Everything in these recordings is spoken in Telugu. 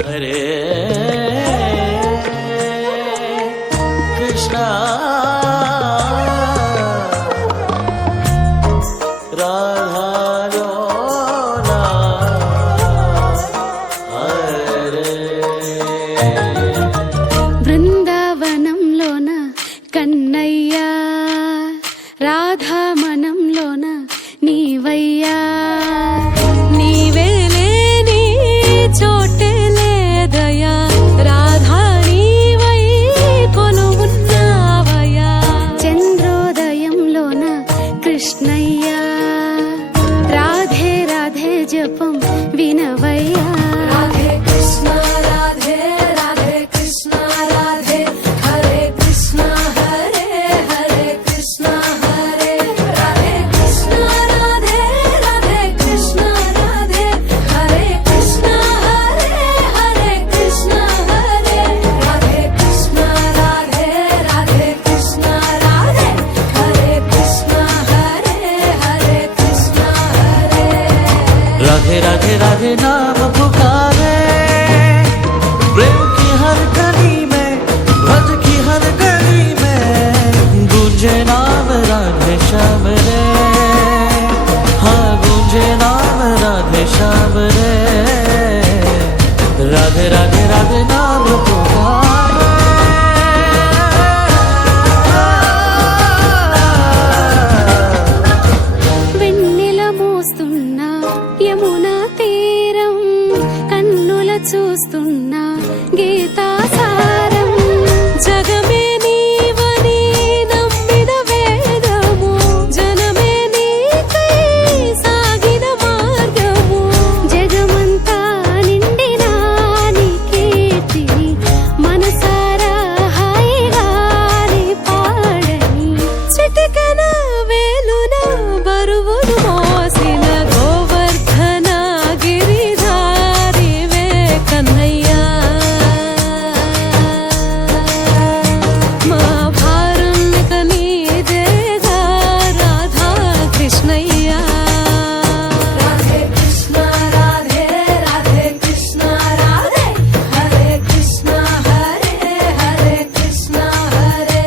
హరే కృష్ణ బృందావనంలోన కన్నయ్య రాధామనంలోన నీవయ్యా నీవే లేని చోటే లేదయా రాధా నీవై కొలువున్నావయ్యా చంద్రోదయంలోన కృష్ణయ్యా రాధే రాధే జపం వినవయ్యా రాధే కృష్ణ రాధే రాధే కృష్ణ రాధే హరే కృష్ణ హరే హరే కృష్ణ హరే రాధే కృష్ణ రాధే రాధే కృష్ణ రాధే హరే కృష్ణ హరే హరే కృష్ణ హరే రాధే కృష్ణ రాధే రాధే కృష్ణ రాధే హరే కృష్ణ హరే హరే కృష్ణ హరే राधे राधे राधे नाम पुकारे प्रेम की हर गली में भज की हर गली में गूंजे नाम राधे श्याम रे हाँ गूंजे नाम राधे श्याम रे राधे राधे राधे नाम पुकारे వెన్నెల మోస్తున్నా యమునా తీరం కన్నుల చూస్తున్నా గీతాసారం జగమే నీవని నమ్మిన వేదము జనమే నీకై సాగిన మార్గము జగమంతా నిండినా నీ కీర్తిని మనసారా హాయిగా నీ పాడని చిటికెన వేలున బరువును మోసిన గోవర్ధన గిరిధారి వే కన్నయ్యా మా భారం ఇక నీదేగా రాధా కృష్ణయ్యా రాధే కృష్ణ రాధే రాధే కృష్ణ రాధే హరే కృష్ణ హరే హరే కృష్ణ హరే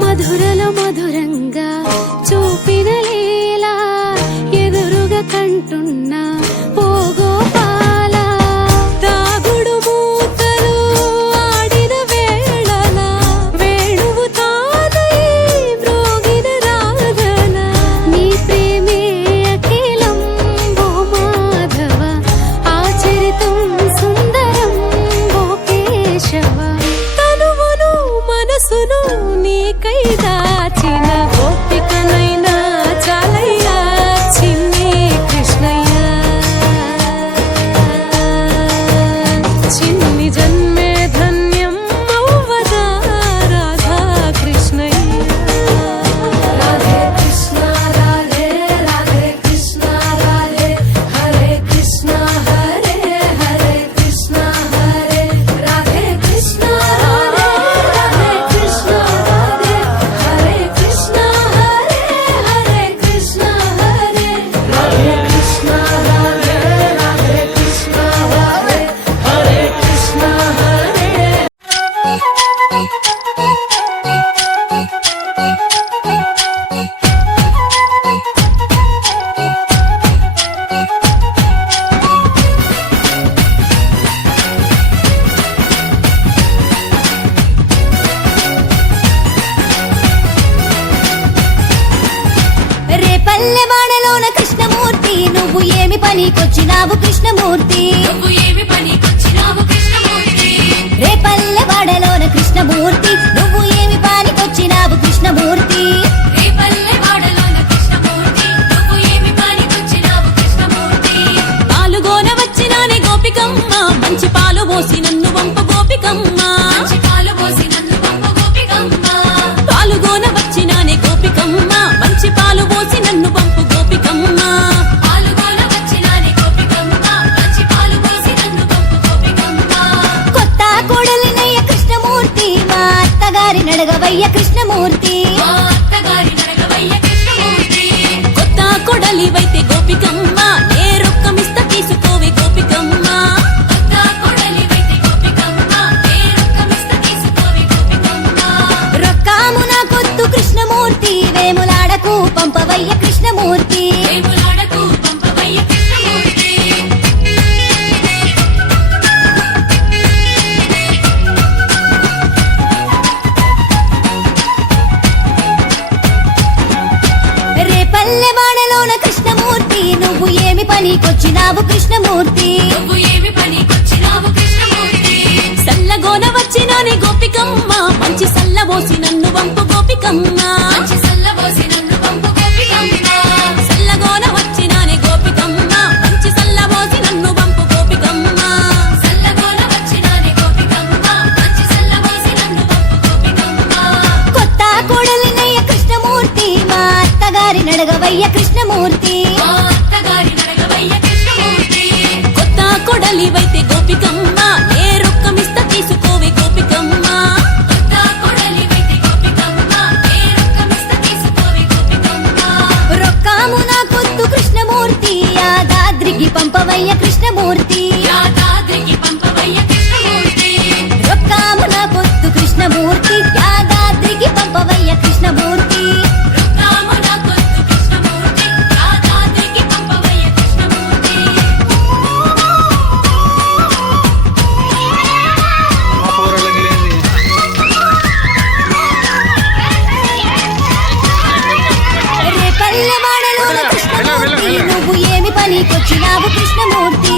మధురల మధురంగా చూపిన లీలా ఎదురుగా కంటున్నా ఓ గోపాల తాగుడు మూతలు ఆడిన వేళల వేణువు తానై మ్రోగిన రాగల నీ ప్రేమే అఖిలం ఓ మాధవ ఆచరితం సుందరం ఓ కేశవ తనువును మనసును నీకై దాచిన గోపికనైనా చాలయ్యా చిన్ని కృష్ణయ్యా చిన్ని జన్మే ధన్యం అవ్వదా రాధా కృష్ణయ్యా రాధే కృష్ణ రాధే రాధే కృష్ణ రాధే హరే కృష్ణ హరే హరే కృష్ణ హరే రాధే కృష్ణ రాధే రాధే కృష్ణ రాధే హరే కృష్ణ హరే హరే కృష్ణ హరే రాధే కృష్ణ రాధే రాధే కృష్ణ రాధే హరే కృష్ణ హరే రేపల్లె వాడలోన కృష్ణమూర్తి నువ్వు ఏమి పనికొచ్చినావు కృష్ణమూర్తి రేపల్లె వాడలోన కృష్ణమూర్తి నువ్వు అత్తగారి నడగవయ్య కృష్ణమూర్తి కొత్త కొడలివైతే గోపికమ్మ నే రొక్కమిస్త తీసుకోవే గోపికమ్మ రొక్కాము నా కొత్తు కృష్ణమూర్తి వేములాడకు పంపవయ్య కృష్ణమూర్తి రేపల్లె వాడలోన కృష్ణమూర్తి నువ్వు ఏమి పనికొచ్చినావు కృష్ణమూర్తి సల్లగోన వచ్చినాని గోపికమ్మ మంచి సల్లబోసి నన్ను వంపు గోపికమ్మ సల్లగోన వచ్చినాని గోపికమ్మ మంచి సల్లబోసి నన్ను వంపు గోపికమ్మ కొత్త కోడలినయ్య కృష్ణమూర్తి మా అత్తగారి నడగవయ్య కృష్ణమూర్తి కొత్త కొడలివైతే గోపికమ్మ నే రొక్కమిస్త తీసుకోవే గోపికమ్మ రొక్కాము నా కొత్తు కృష్ణమూర్తి యాదాద్రికి పంపవయ్య కృష్ణమూర్తి రొక్కాము నా కొత్తు కృష్ణమూర్తి యాదాద్రికి పంపవయ్య కృష్ణమూర్తి రేపల్లెవాడలోన కృష్ణమూర్తి నువ్వు ఏమి పనికొచ్చినావు కృష్ణమూర్తి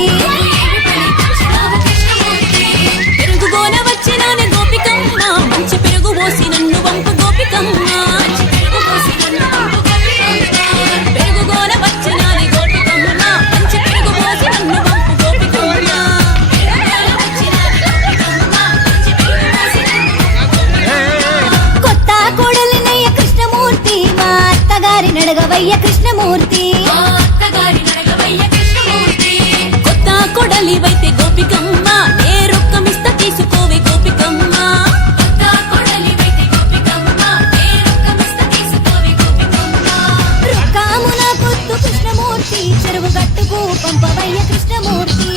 పెరుగుగోన వచ్చినాని గోపికమ్మ మంచి పెరుగు పోసి నన్ను వంపు గోపికమ్మ పెరుగుగోన వచ్చినాని గోపికమ్మ మంచి పెరుగు పోసి నన్ను వంపు గోపికమ్మ కొత్త కోడలినయ్య కృష్ణమూర్తి మా అత్తగారి నడగవయ్య కృష్ణమూర్తి కొత్త కొడలివైతే గోపికమ్మ నే రొక్కమిస్త తీసుకోవే గోపికమ్మ రొక్కాము నా కొత్తు కృష్ణమూర్తి చెరువు గట్టుకు పంపవయ్య కృష్ణమూర్తి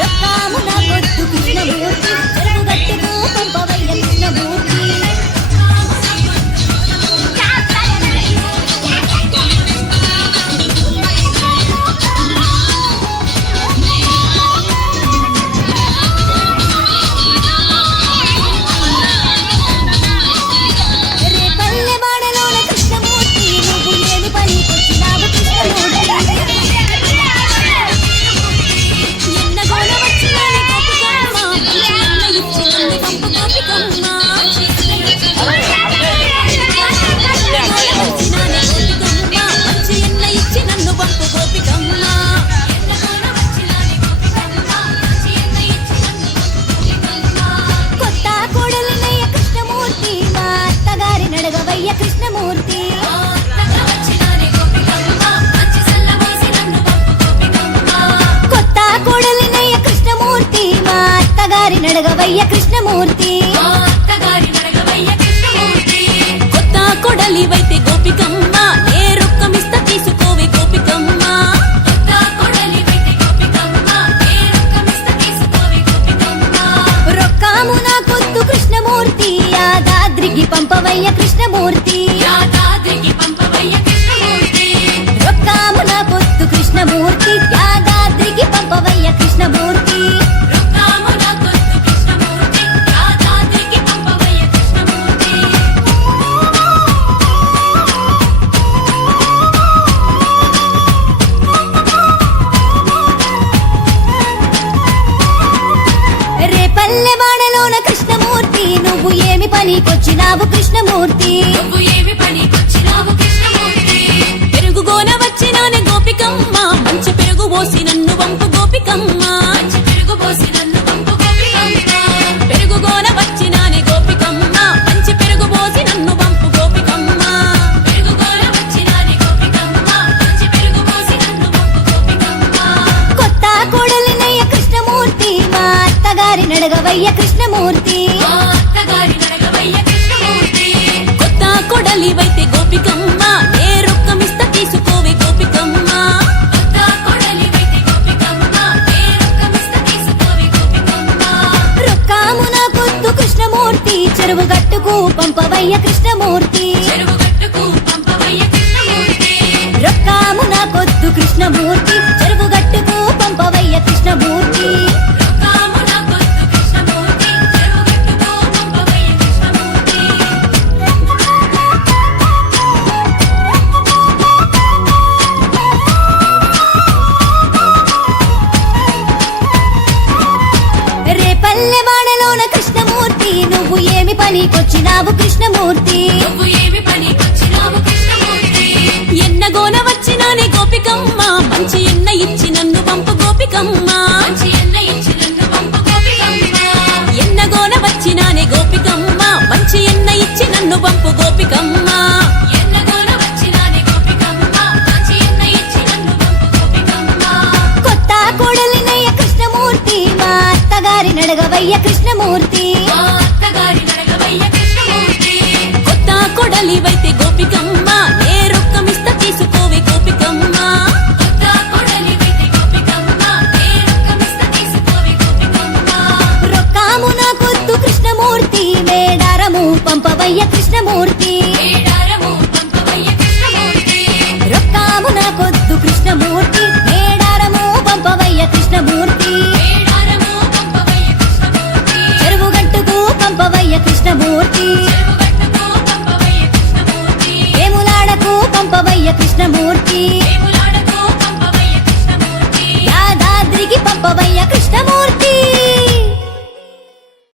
రొక్కాము నా కొత్తు కృష్ణమూర్తి చెరువు గట్టుకు పంపవయ్య కృష్ణమూర్తి రేపల్లెవాడలోన కృష్ణమూర్తి నువ్వు ఏమి పనికొచ్చినావు కృష్ణమూర్తి ఎన్నగోన వచ్చినాని గోపికమ్మ మంచి ఎన్న ఇచ్చి నన్ను వంపు గోపికమ్మ మంచి ఎన్న ఇచ్చి నన్ను వంపు గోపికమ్మ కొత్త కోడలినయ్య కృష్ణమూర్తి మా అత్తగారి నడగవయ్య కృష్ణమూర్తి కొత్త కోడలినయ్య కృష్ణమూర్తి మా అత్తగారి నడగవయ్య కృష్ణమూర్తి కొత్త కొడలివైతే గోపికమ్మ నే రొక్కమిస్త తీసుకోవే గోపికమ్మ రొక్కాము నా కొత్తు కృష్ణమూర్తి యాదాద్రికి పంపవయ్య కృష్ణమూర్తి రొక్కాము నా కొత్తు కృష్ణమూర్తి యాదాద్రికి పంపవయ్య కృష్ణమూర్తి రేపల్లెవాడలోన కృష్ణమూర్తి నువ్వు ఏమి పనికొచ్చినావు కృష్ణమూర్తి పెరుగుగోన వచ్చినాని గోపికమ్మ మంచి పెరుగు పోసి నన్ను వంపు గోపికమ్మ పెరుగుగోన వచ్చినాని గోపికమ్మ మంచి పెరుగు పోసి నన్ను వంపు గోపికమ్మ కొత్త కోడలినయ్య కృష్ణమూర్తి మా అత్తగారి నడగవయ్య కృష్ణమూర్తి మా అత్తగారి నడగవయ్య కృష్ణమూర్తి కొత్త కొడలివైతే గోపికమ్మ నే రొక్కమిస్త తీసుకోవే గోపికమ్మ కొత్త కొడలివైతే గోపికమ్మ నే రొక్కమిస్త తీసుకోవే గోపికమ్మ రొక్కామున కొద్దు కృష్ణమూర్తి చెరువు గట్టుకు పంపవయ్య కృష్ణమూర్తి చెరువు గట్టుకు పంపవయ్య కృష్ణమూర్తి రొక్కామున కొద్దు కృష్ణమూర్తి చెరువు గట్టుకు పంపవయ్య కృష్ణమూర్తి రొక్కామున కొద్దు కృష్ణమూర్తి చెరువు గట్టుకు పంపవయ్య కృష్ణమూర్తి రేపల్లె వాడలోన కృష్ణమూర్తి నువ్వు ఏమి పనికొచ్చినావు కృష్ణమూర్తి నువ్వు ఏమి పనికొచ్చినావు కృష్ణమూర్తి ఎన్నగోన వచ్చినానే గోపికమ్మ మంచి ఎన్న ఇచ్చి నన్ను పంపు గోపికమ్మ మంచి ఎన్న ఇచ్చి నన్ను పంపు గోపికమ్మ ఎన్నగోన వచ్చినానే గోపికమ్మ మంచి ఎన్న ఇచ్చి నన్ను పంపు గోపికమ్మ ఎన్నగోన వచ్చినానే గోపికమ్మ మంచి ఎన్న ఇచ్చి నన్ను పంపు గోపికమ్మ కొత్త కోడలినయ్య కృష్ణమూర్తి మా అత్తగారి నడగవయ్య కృష్ణమూర్తి మా అత్తగారి నడగవయ్య కృష్ణమూర్తి కొత్త కొడలివైతే గోపికమ్మ నే రొక్కమిస్త తీసుకోవే గోపికమ్మ కొత్త కొడలివైతే గోపికమ్మ నే రొక్కమిస్త తీసుకోవే గోపికమ్మ రొక్కామున కొద్దు కృష్ణమూర్తి మేడారము పంపవయ్య కృష్ణమూర్తి